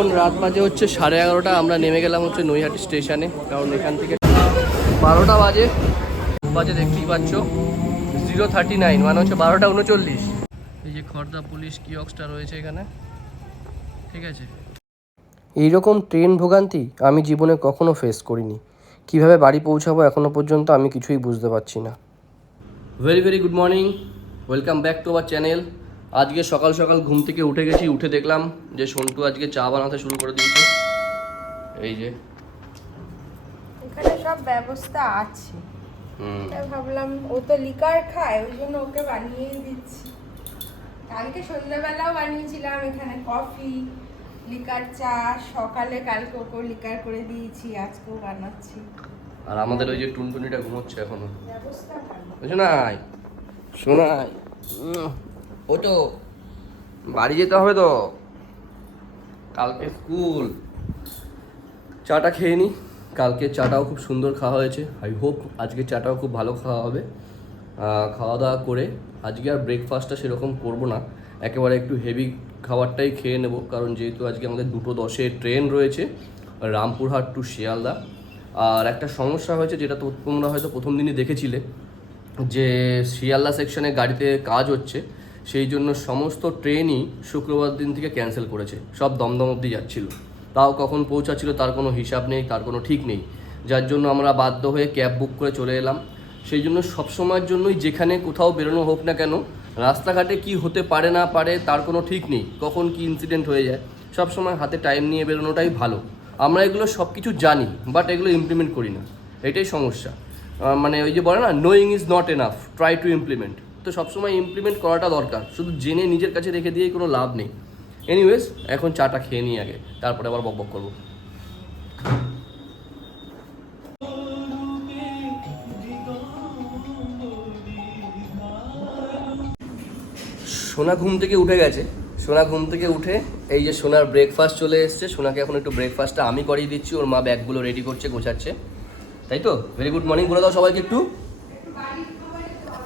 এখন রাত বাজে হচ্ছে 11:30। আমরা নেমে গেলাম হচ্ছে নৈহাটি স্টেশনে, কারণ এখান থেকে 12টা বাজে দেখতেই পাচ্ছ। 0:39 মানে হচ্ছে 12:39। এই যে খড়দা পুলিশ কিয়ক্সটা রয়েছে এখানে, ঠিক আছে। এইরকম ট্রেন ভোগান্তি আমি জীবনে কখনো ফেস করিনি। কিভাবে বাড়ি পৌঁছাবো এখনও পর্যন্ত আমি কিছুই বুঝতে পারছি না। Very good morning, welcome back to our channel. আজকে সকাল সকাল ঘুম থেকে উঠে গেছি, উঠে দেখলাম যে সন্টু আজকে চা বানাতে শুরু করে দিয়েছে। এই যে এখানে সব ব্যবস্থা আছে। তাই ভাবলাম ও তো লিকার খায়, ওই জন্য ওকে বানিয়েই দিচ্ছি। কালকে সন্ধ্যাবেলাও বানিয়েছিলাম এখানে কফি, লিকার চা। সকালে কালকে ওকে লিকার করে দিয়েছি, আজকেও বানাচ্ছি। আর আমাদের ওই যে টুনটুনিটা ঘুমোচ্ছে এখনো। ব্যবস্থা ভালো। শোনাই শোনাই, ও তো বাড়ি যেতে হবে তো, কালকে স্কুল। চাটা খেয়ে নি। কালকে চাটাও খুব সুন্দর খাওয়া হয়েছে। আই হোপ আজকে চাটাও খুব ভালো খাওয়া হবে। খাওয়া দাওয়া করে আজকে আর ব্রেকফাস্টটা সেরকম করব না, একেবারে একটু হেভি খাবারটাই খেয়ে নেব। কারণ যেহেতু আজকে আমাদের 2:10 ট্রেন রয়েছে রামপুরহাট টু শিয়ালদা। আর একটা সমস্যা হয়েছে, যেটা তো তোমরা হয়তো প্রথম দিনই দেখেছিলে, যে শিয়ালদা সেকশনে গাড়িতে কাজ হচ্ছে, সেই জন্য সমস্ত ট্রেনই শুক্রবার দিন থেকে ক্যান্সেল করেছে। সব দমদম অবধি যাচ্ছিল, তাও কখন পৌঁছাচ্ছিল তার কোনো হিসাব নেই, তার কোনো ঠিক নেই। যার জন্য আমরা বাধ্য হয়ে ক্যাব বুক করে চলে এলাম। সেই জন্য সবসময়ের জন্যই যেখানে কোথাও বেরোনো হোক না কেন, রাস্তাঘাটে কি হতে পারে না পারে তার কোনো ঠিক নেই, কখন কি ইনসিডেন্ট হয়ে যায়। সবসময় হাতে টাইম নিয়ে বেরোনোটাই ভালো। আমরা এগুলো সব কিছু জানি, বাট এগুলো ইমপ্লিমেন্ট করি না, এটাই সমস্যা। মানে ওই যে বলে না, knowing is not enough, try to implement. তো সবসময় ইমপ্লিমেন্ট করাটা দরকার, শুধু জেনে নিজের কাছে রেখে দিয়েই কোনো লাভ নেই। এনিওয়েজ, এখন চাটা খেয়ে নিই আগে, তারপরে আবার বকবক করবো। সোনা ঘুম থেকে উঠে গেছে। সোনা ঘুম থেকে উঠে এই যে সোনার ব্রেকফাস্ট চলে এসছে। সোনাকে এখন একটু ব্রেকফাস্টটা আমি করিয়ে দিচ্ছি, ওর মা ব্যাগগুলো রেডি করছে, গোছাচ্ছে। তাই তো? ভেরি গুড মর্নিং বলে দাও সবাইকে একটু।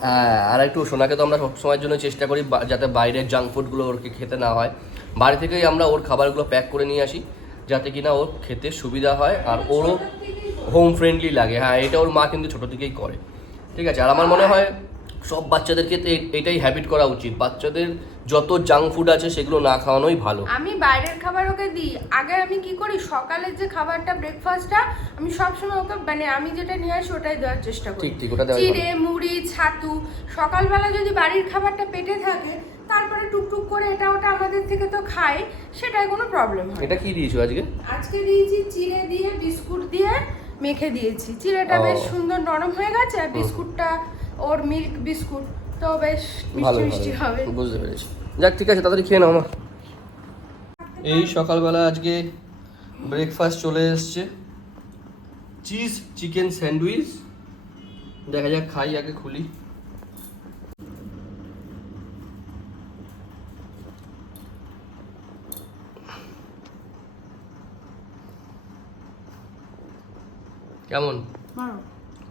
হ্যাঁ, আর একটু সোনাকে তো আমরা সবসময়ের জন্য চেষ্টা করি যাতে বাইরের জাঙ্ক ফুডগুলো ওরকে খেতে না হয়। বাড়ি থেকেই আমরা ওর খাবারগুলো প্যাক করে নিয়ে আসি, যাতে কিনা ওর খেতে সুবিধা হয় আর ওরও হোম ফ্রেন্ডলি লাগে। হ্যাঁ, এটা ওর মা কিন্তু ছোটো থেকেই করে, ঠিক আছে। আর আমার মনে হয় সব বাচ্চাদেরকে এটাই হ্যাবিট করা উচিত। বাচ্চাদের যত জাঙ্ক ফুড আছে সেগুলো না খাওয়ানোই ভালো। আমি বাইরের খাবার ওকে দিই। আগে আমি কি করি, সকালের যে খাবারটা ব্রেকফাস্টটা আমি সবসময় ওকে মানে আমি যেটা নিয়ে আসি ওটাই দেওয়ার চেষ্টা করি। ঠিক ওটা দেওয়া। চিড়ে, মুড়ি, ছাতু। সকালবেলা যদি বাড়ির খাবারটা পেটে থাকে, তারপরে টুকটুক করে এটা ওটা আমাদের থেকে তো খায়, সেটাই কোনো প্রবলেম হয়। এটা কি দিয়েছো আজকে? আজকে দিয়েছি চিড়ে দিয়ে, বিস্কুট দিয়ে মেখে দিয়েছি। চিড়েটা বেশ সুন্দর নরম হয়ে গেছে, আর বিস্কুটটা ওর মিল্ক বিস্কুট, তো বেশ মিষ্টি মিষ্টি হবে। বুঝতে পেরেছি। যাক, ঠিক আছে, তাড়াতাড়ি খেয়ে নাও মা। এই সকালবেলা আজকে ব্রেকফাস্ট চলে এসছে, চিজ চিকেন স্যান্ডউইচ। দেখা যাক, খাই আগে, খুলি। কেমন?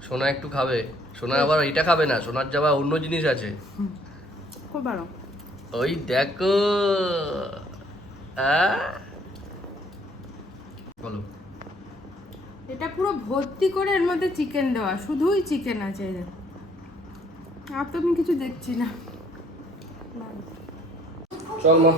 সোনা একটু খাবে। সোনা আবার এটা খাবে না, সোনার যাওয়া অন্য জিনিস আছে। খুব ভালো। ওই দেখো, বলো। এটা পুরো ভর্তি করে এর মধ্যে চিকেন দেওয়া, শুধুই চিকেন আছে। আর তো আমি কিছু দেখছি না। চল মা।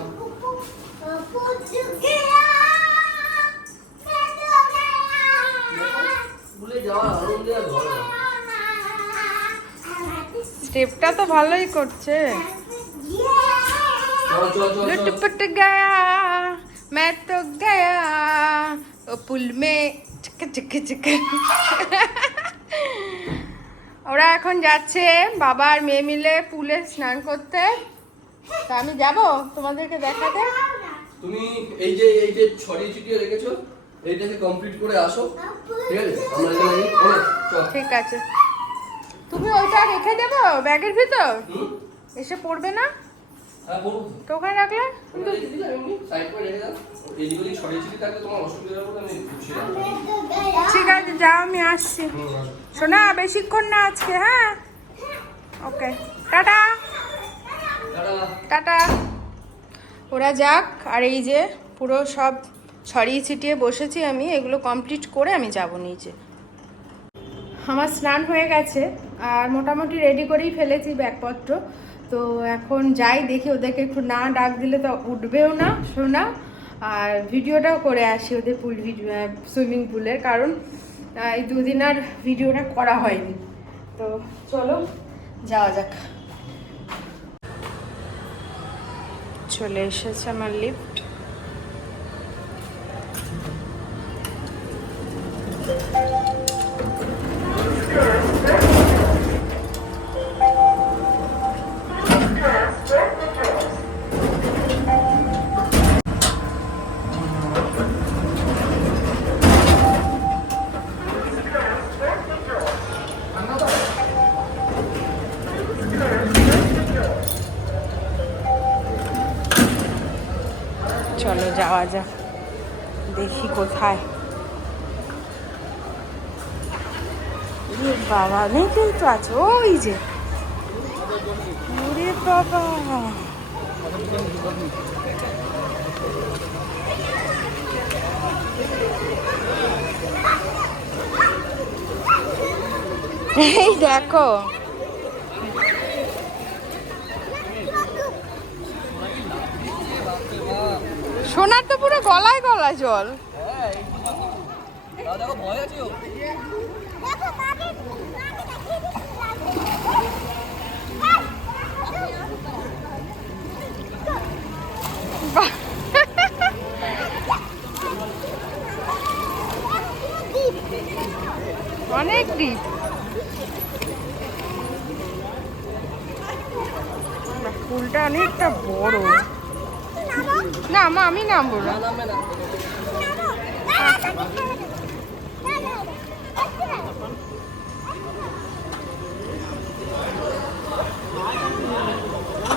স্টেপটা তো ভালোই করছে। लुट-पुट गया मैं तो गया ओ पुल में चिक चिक चिक। ওরা এখন যাচ্ছে বাবা আর মেয়ে মিলে পুলে স্নান করতে। তা আমি যাব তোমাদেরকে দেখাতে। তুমি এই যে ছড়িয়ে ছিটিয়ে রেখেছো, এইটাকে কমপ্লিট করে আসো, ঠিক আছে? আমরা এখানে চল। ঠিক আছে, তুমি ওইটা রেখে দেবো ব্যাগের ভিতর, এসে পড়বে না? হ্যাঁ, বলুন তো ওখানে রাখলে ঠিক আছে, যাও, আমি আসছি। শোনা, বেশিক্ষণ না আজকে। হ্যাঁ, ওকে, টাটা টাটা। ওরা যাক। আর এই যে পুরো সব ছড়িয়ে ছিটিয়ে বসেছি আমি, এগুলো কমপ্লিট করে আমি যাব নিচে। আমার স্নান হয়ে গেছে আর মোটামুটি রেডি করেই ফেলেছি ব্যাগপত্র। তো এখন যাই, দেখি ওদেরকে একটু না ডাক দিলে তো উঠবেও না শোনা, আর ভিডিওটাও করে আসি ওদের পুল ভিডিও, সুইমিং পুলের, কারণ এই দুদিন আর ভিডিওটা করা হয়নি। তো চলো যাওয়া যাক। চলে এসেছে আমার লিফট। চলো যাওয়া যাক, দেখি কোথায়। বাবা অনেকেই তো আছে, ওই যে, ওরে বাবা, এই দেখো সোনার তো পুরো গলায় গলায় জল। অনেক ডিপ, পুলটা অনেকটা বড়। না মা, আমি নামবো না।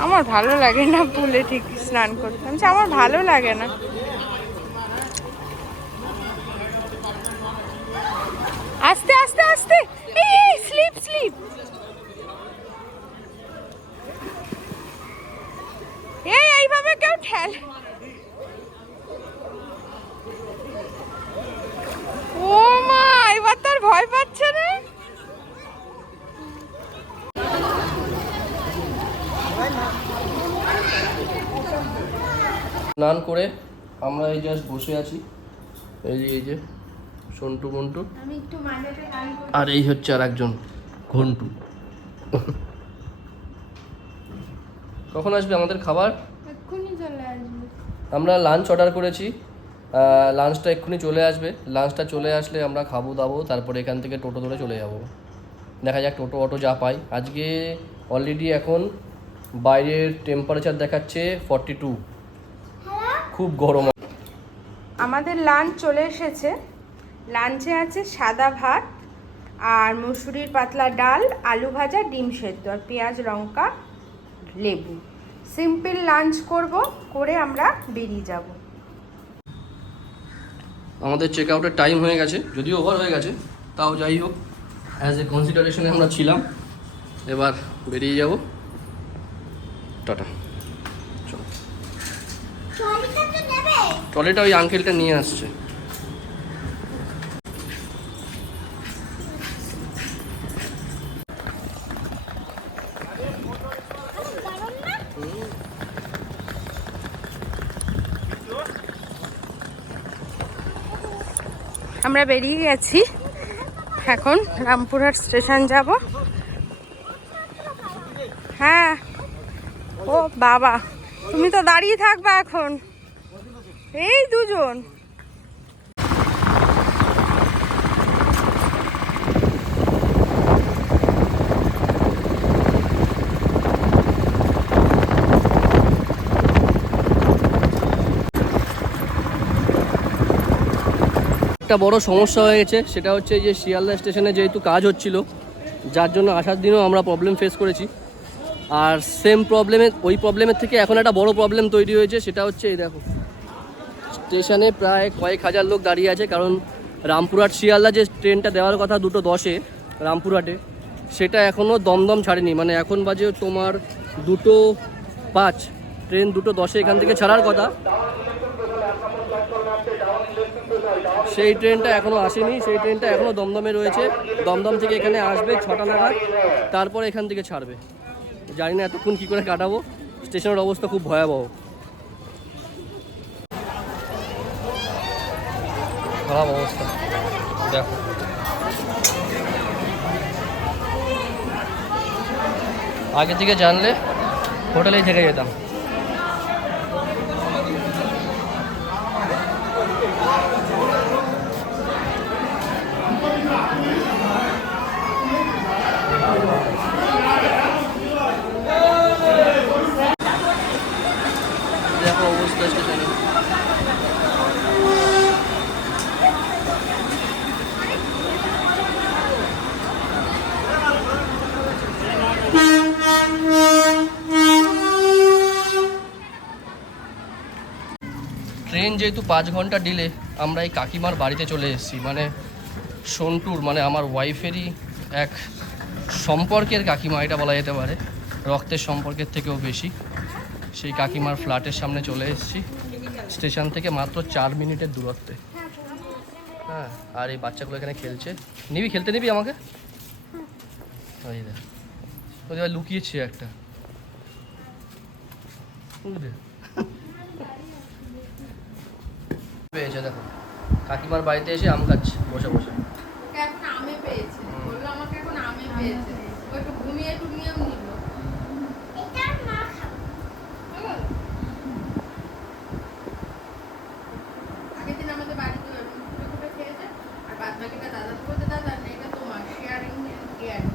আমার ভালো লাগে না পুলে ঠিক স্নান করতে, আমার ভালো লাগে না। আস্তে আস্তে আস্তে, এই স্লিপ স্লিপ, এইভাবে কেউ ঠেল। ও মা, এবার তার ভয় পাচ্ছে না। স্নান করে আমরা এই জাস্ট বসে আছি, এই যে সন্টু মন্টু, আমি একটু মাঝেতে গান করি। আর এই হচ্ছে আর একজন ঘন্টু। কখন আসবে আমাদের খাবার? এক্ষুনি চলে আসবে। আমরা লাঞ্চ অর্ডার করেছি, লাঞ্চটা এক্ষুনি চলে আসবে। লাঞ্চটা চলে আসলে আমরা খাবো দাবো, তারপরে এখান থেকে টোটো ধরে চলে যাব। দেখা যাক টোটো অটো যা পাই। আজকে অলরেডি এখন বাইরের টেম্পারেচার দেখাচ্ছে 42, খুব গরম। আমাদের লাঞ্চ চলে এসেছে। লাঞ্চে আছে সাদা ভাত আর মুসুরির পাতলা ডাল, আলু ভাজা, ডিম সেদ্ধ আর পেঁয়াজ লঙ্কা লেবু। সিম্পল লাঞ্চ করব, করে আমরা বেরিয়ে যাব। আমাদের চেক আউটের টাইম হয়ে গেছে, যদিও ওভার হয়ে গেছে, তাও যাই হোক অ্যাজ এ কনসিডারেশনে আমরা ছিলাম। এবার বেরিয়ে যাব, টাটা। চলো, ট্রলিটা ওই আঙ্কেলটা নিয়ে আসছে। আমরা বেরিয়ে গেছি, এখন রামপুরহাট স্টেশন যাব। হ্যাঁ, ও বাবা, তুমি তো দাঁড়িয়ে থাকবা এখন। এই দুজন একটা বড় সমস্যা হয়ে গেছে, সেটা হচ্ছে যে শিয়ালদা স্টেশনে যেহেতু কাজ হচ্ছিল, যার জন্য আসার দিনও আমরা প্রবলেম ফেস করেছি। আর সেম ওই প্রবলেমের থেকে এখন একটা বড় প্রবলেম তৈরি হয়েছে, সেটা হচ্ছে এই দেখো, স্টেশনে প্রায় কয়েক হাজার লোক দাঁড়িয়ে আছে। কারণ রামপুরহাট শিয়ালদা যে ট্রেনটা দেওয়ার কথা 2:10-এ রামপুরহাটে, সেটা এখনও দমদম ছাড়েনি। মানে এখন বাজে তোমার 2:05, ট্রেন 2:10-এ এখান থেকে ছাড়ার কথা, সেই ট্রেনটা এখনও আসেনি, সেই ট্রেনটা এখনও দমদমে রয়েছে। দমদম থেকে এখানে আসবে 6টা নাগাদ, তারপরে এখান থেকে ছাড়বে। জানি না এতক্ষণ কী করে কাটাবো, স্টেশনের অবস্থা খুব ভয়াবহ, খারাপ অবস্থা। দেখো আগে থেকে জানলে হোটেলেই থেকে যেতাম। দেখো অবস্থা স্টেশনে। ট্রেন যেহেতু 5 ঘন্টা ডিলে, আমরা এই কাকিমার বাড়িতে চলে এসেছি। মানে সন্টুর, মানে আমার ওয়াইফেরই এক সম্পর্কের কাকিমা, এটা বলা যেতে পারে, রক্তের সম্পর্কের থেকেও বেশি। সেই কাকিমার ফ্ল্যাটের সামনে চলে এসেছি, স্টেশন থেকে মাত্র 4 মিনিটের দূরত্বে। হ্যাঁ, আর এই বাচ্চাগুলো এখানে খেলছে। নিবি, খেলতে নিবি আমাকে? ওই দেখ, ওই দেখ লুকিয়েছে একটা, বুঝলে? পেয়েছে দেখো, কাকিমার বাড়িতে এসে আম খাচ্ছে বসে বসে। এখন আমে পেয়েছে, বললো আমাকে এখন আমে পেয়েছে, ও একটু ঘুমিয়ে টুমিয়েও নিল। আগের দিন আমাদের বাড়িতে ঘুরে খেয়েছে, আর বাদ বাকিটা দাদা বলতে, দাদা এটা তোমার, শেয়ারিং কেয়ারিং।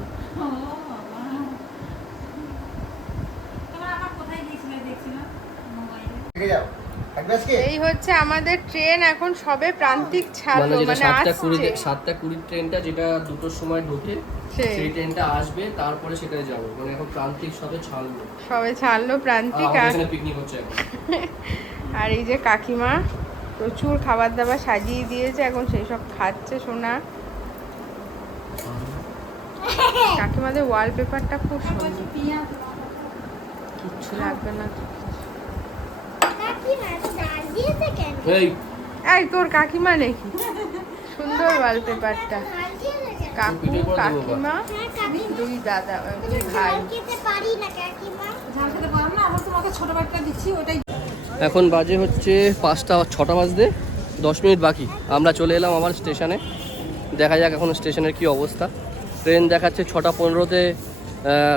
এই হচ্ছে আমাদের ট্রেন, এখন সবে প্রান্তিক ছাড়লো, মানে আসছে 7:20 ট্রেনটা, যেটা 2টোর সময় ঢোকে, সেই ট্রেনটা আসবে, তারপরে সেটাই যাবো। মানে এখন প্রান্তিক সবে ছাড়লো প্রান্তিক। এখানে পিকনিক হচ্ছে এখন। আর এই যে কাকিমা প্রচুর খাবার দাবার সাজিয়ে দিয়েছে, এখন সেই সব খাচ্ছে সোনা। কাকিমাদের ওয়ালপেপারটা খুব সুন্দর, কিচ্ছু লাগবে না। এই তোর কাকিমা নাকি? সুন্দর ওয়ালপেপারটা। কাকু, কাকিমা, দুই দাদা, দুই ভাই। এখন বাজে হচ্ছে 5টা, 6টা বাজতে 10 মিনিট বাকি। আমরা চলে এলাম আবার স্টেশনে। দেখা যাক এখন স্টেশনের কি অবস্থা। ট্রেন দেখাচ্ছে 6টা 15-তে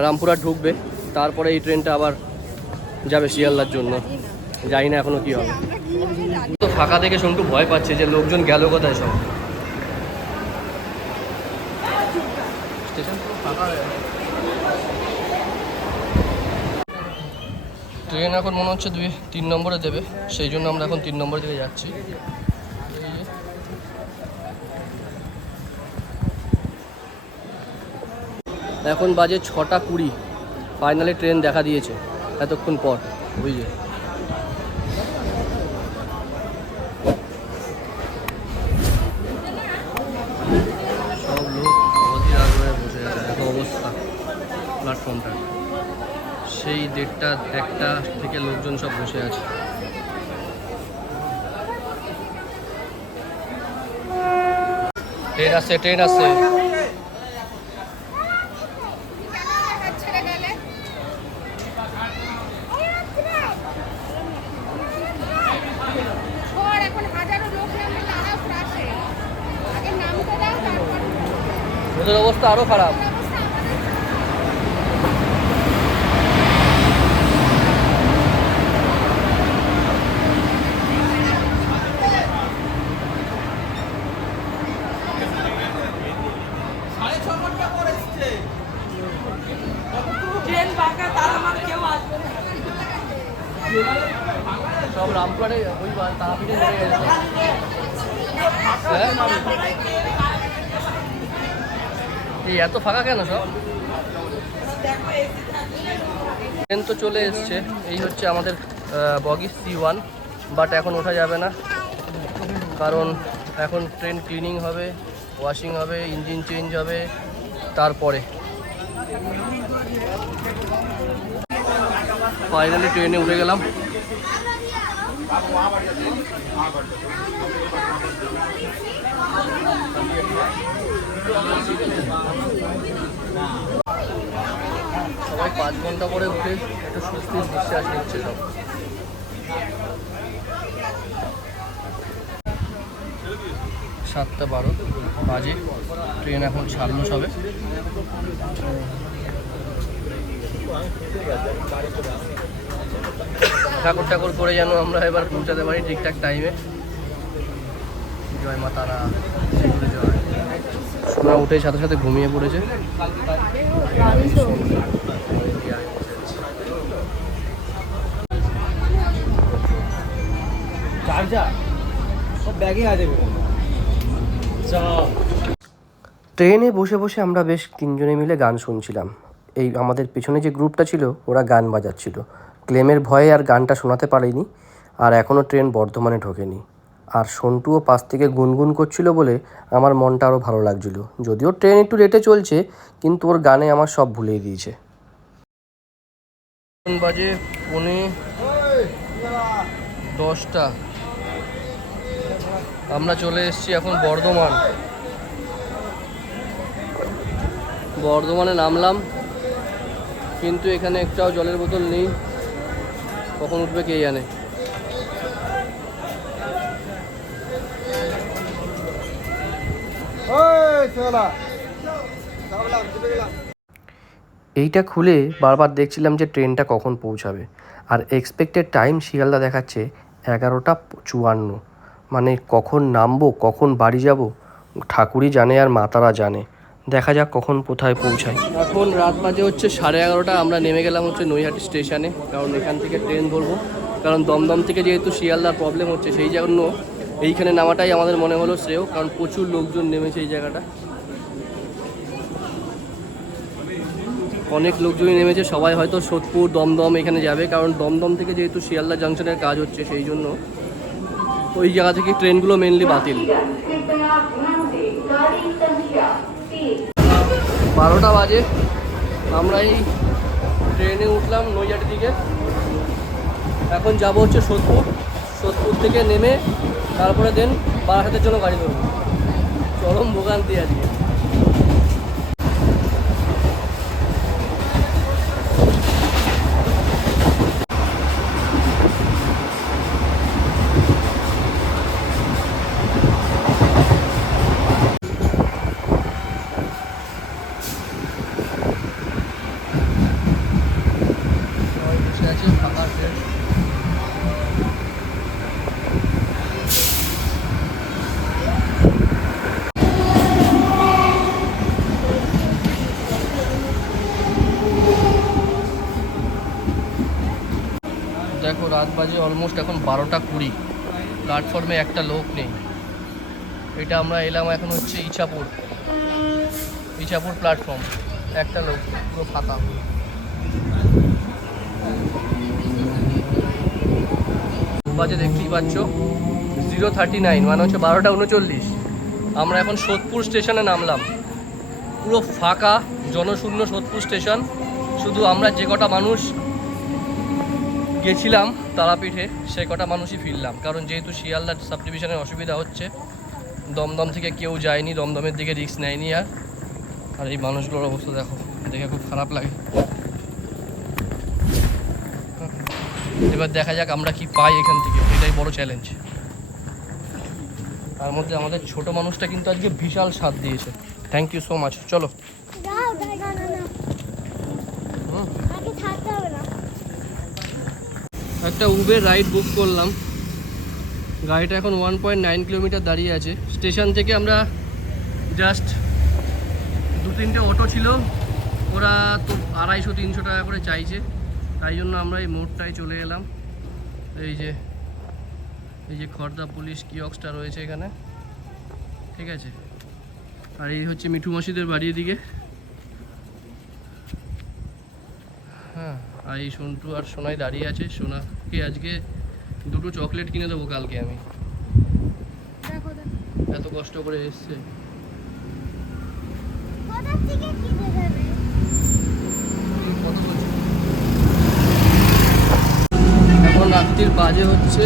রামপুরহাট ঢুকবে, তারপরে এই ট্রেনটা আবার যাবে শিয়ালদার জন্য। জানি না এখনো কি হবে। তো ফাঁকা দেখে সন্টু ভয় পাচ্ছে যে লোকজন গেল কোথায় সব। স্টেশন পুরো ফাঁকা হয়ে গেছে। ট্রেন এখন মনে হচ্ছে 2-3 নম্বরে দেবে, সেই জন্য আমরা এখন 3 নম্বর দিকে যাচ্ছি। এখন বাজে 6টা 20, ফাইনালি ট্রেন দেখা দিয়েছে এতক্ষণ পর, বুঝলে? সব লোক অধীর আগ্রহে বসে আছে, এত অবস্থা প্ল্যাটফর্মটা। সেই 1:30, 1টা থেকে লোকজন সব বসে আছে। ট্রেন আসছে, ট্রেন আসছে। ওদের অবস্থা আরো খারাপ। সব রামপুরহাটে ওই তারাপীঠে নেমে গেছে। এই এত ফাঁকা কেন সব? ট্রেন তো চলে এসছে, এই হচ্ছে আমাদের বগি C1, বাট এখন ওঠা যাবে না, কারণ এখন ট্রেন ক্লিনিং হবে, ওয়াশিং হবে, ইঞ্জিন চেঞ্জ হবে, তারপরে ফাইনালি ট্রেনে উঠে গেলাম। সবাই 5 ঘন্টা করে উঠে একটু স্বস্তির নিঃশ্বাস নিচ্ছে সব। সাতটা 12 বাজে, ট্রেন এখন ছাড়লো সবে। ঠাকুর ঠাকুর করে যেন আমরা এবার পৌঁছাতে পারি ঠিকঠাক টাইমে। জয় মা তারা, সেগুলো জয়। সোনা উঠে সাথে সাথে ঘুমিয়ে পড়েছে। ট্রেনে বসে বসে আমরা বেশ 3 জনে মিলে গান শুনছিলাম। এই আমাদের পেছনে যে গ্রুপটা ছিল ওরা গান বাজাচ্ছিল। ক্লেমের ভয়ে আর গানটা শোনাতে পারিনি, আর এখনও ট্রেন বর্ধমানে ঢোকেনি। আর সন্টুও পাশ থেকে গুনগুন করছিল বলে আমার মনটা আরও ভালো লাগছিল। যদিও ট্রেন একটু লেটে চলছে, কিন্তু ওর গানে আমার সব ভুলিয়ে দিয়েছে। বাজে 9:10। আমরা চলে এসেছি এখন বর্ধমানে নামলাম, কিন্তু এখানে একটাও জলের বোতল নেই। কখন উঠবে কে জানে। এইটা খুলে বারবার দেখছিলাম যে ট্রেনটা কখন পৌঁছাবে, আর এক্সপেক্টেড টাইম শিয়ালদা দেখাচ্ছে 11:54। মানে কখন নামবো, কখন বাড়ি যাব ঠাকুরই জানে আর মা তারা জানে। দেখা যাক কখন কোথায় পৌঁছায়। এখন রাত বাজে হচ্ছে 11:30। আমরা নেমে গেলাম হচ্ছে নৈহাটি স্টেশনে, কারণ এখান থেকে ট্রেন ধরবো। কারণ দমদম থেকে যেহেতু শিয়ালদার প্রবলেম হচ্ছে, সেই জন্য এইখানে নামাটাই আমাদের মনে হলো শ্রেয়, কারণ প্রচুর লোকজন নেমেছে এই জায়গাটা। অনেক লোকজনই নেমেছে, সবাই হয়তো সোদপুর দমদম এখানে যাবে, কারণ দমদম থেকে যেহেতু শিয়ালদা জাংশনের কাজ হচ্ছে, সেই জন্য ওই জায়গা থেকে ট্রেনগুলো মেনলি বাতিল। 12টা বাজে, আমরা এই ট্রেনে উঠলাম নৈহাটি থেকে। এখন যাব হচ্ছে সোদপুর থেকে নেমে তারপরে দেন বারাসাতের জন্য গাড়ি ধরবো। চরম ভোগান্তি আজকে। দেখো রাত বাজে অলমোস্ট এখন 12:20। প্ল্যাটফর্মে একটা লোক নেই। এটা আমরা এলাম এখন হচ্ছে ইছাপুর প্ল্যাটফর্ম, একটা লোক, পুরো ফাঁকা। বাজে দেখতেই পাচ্ছ 0:39, মানে হচ্ছে 12:39। আমরা এখন সোদপুর স্টেশনে নামলাম। পুরো ফাঁকা জনশূন্য সোদপুর স্টেশন। শুধু আমরা যে কটা মানুষ গেছিলাম তারাপীঠে, সে কটা মানুষই ফিরলাম, কারণ যেহেতু শিয়ালদা সাব ডিভিশনের অসুবিধা হচ্ছে, দমদম থেকে কেউ যায়নি, দমদমের দিকে রিস্ক নেয়নি। আর এই মানুষগুলোর অবস্থা দেখো, দেখে খুব খারাপ লাগে। এবার দেখা যাক আমরা কি পাই এখান থেকে, এটাই বড় চ্যালেঞ্জ। তার মধ্যে আমাদের ছোট মানুষটা কিন্তু আজকে বিশাল সাথ দিয়েছে। Thank you so much. চলো একটা উবের রাইড বুক করলাম। গাড়িটা এখন 1.9 কিলোমিটার দাঁড়িয়ে আছে। স্টেশন থেকে আমরা জাস্ট 2-3টে অটো ছিল, ওরা তো 250-300 টাকা করে চাইছে, তাই জন্য আমরা এই মোড়টায় চলে এলাম। এই যে খড়দা পুলিশ কিয়ক্সটা রয়েছে এখানে, ঠিক আছে। আর এই হচ্ছে মিঠু মাসিদের বাড়ির দিকে। হ্যাঁ, আর এই সন্টু আর সোনাই দাঁড়িয়ে আছে। সোনাকে আজকে 2টো চকলেট কিনে দেবো কালকে আমি, এত কষ্ট করে এসছে। এখন রাত্রির বাজে হচ্ছে,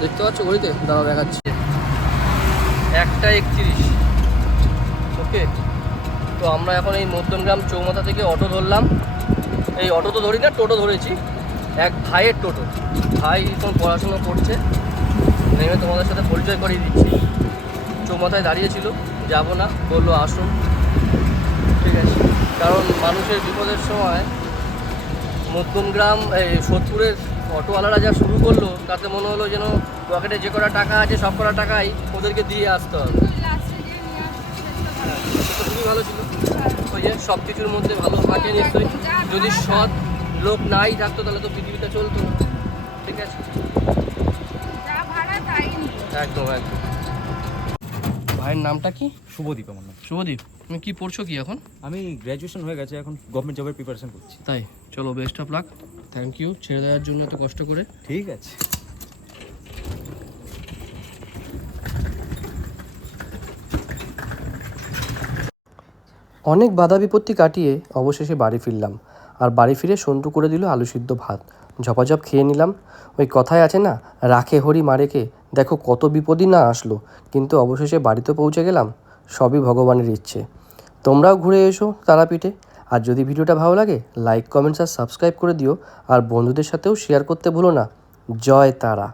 দেখতে পাচ্ছ ঘড়িতে, দাঁড়াও দেখাচ্ছি, 1:31। ওকে, তো আমরা এখন এই মধ্যমগ্রাম চৌমাথা থেকে অটো ধরলাম। এই অটো তো ধরি না, টোটো ধরেছি, এক ভাইয়ের টোটো। ভাই এখন পড়াশোনা করছে, নেমে তোমাদের সাথে পরিচয় করিয়ে দিচ্ছি। চৌমাথায় দাঁড়িয়েছিল, যাব না, বললো আসুন। ঠিক আছে, কারণ মানুষের বিপদের সময় মধ্যমগ্রাম এই সোদপুরের অটোওয়ালারা যা শুরু করলো, তাতে মনে হলো যেন পকেটে যে কটা টাকা আছে সব কটা টাকাই ওদেরকে দিয়ে আসতে হবে। সেটা খুবই ভালো ছিল। ওই যে সব কিছুর মধ্যে ভালো থাকে নিশ্চয়ই, যদি সৎ লোক নাই থাকতো তাহলে তো পৃথিবীটা চলতো না। ঠিক আছে, একদম একদম। ভাইয়ের নামটা কি? শুভদীপ আমার নাম। শুভদীপ, তুমি কি পড়ছো কি এখন? আমি গ্র্যাজুয়েশন হয়ে গেছে, এখন গভর্নমেন্ট জবের প্রিপারেশন করছি। তাই, চলো best of luck. Thank you ছেড়ে দেওয়ার জন্য এত কষ্ট করে। ঠিক আছে। অনেক বাধা বিপত্তি কাটিয়ে অবশেষে বাড়ি ফিরলাম। আর বাড়ি ফিরে সন্টু করে দিল আলু সিদ্ধ ভাত, ঝপাঝপ খেয়ে নিলাম। ওই কথায় আছে না, রাখে হরি মারেকে। দেখো কত বিপদই না আসলো, কিন্তু অবশেষে বাড়িতে পৌঁছে গেলাম। সবই ভগবানের ইচ্ছে। তোমরাও ঘুরে এসো তারাপীঠে। আর যদি ভিডিওটা ভালো লাগে, লাইক কমেন্টস আর সাবস্ক্রাইব করে দিও। আর বন্ধুদের সাথেও শেয়ার করতে ভুলো না। জয় তারা।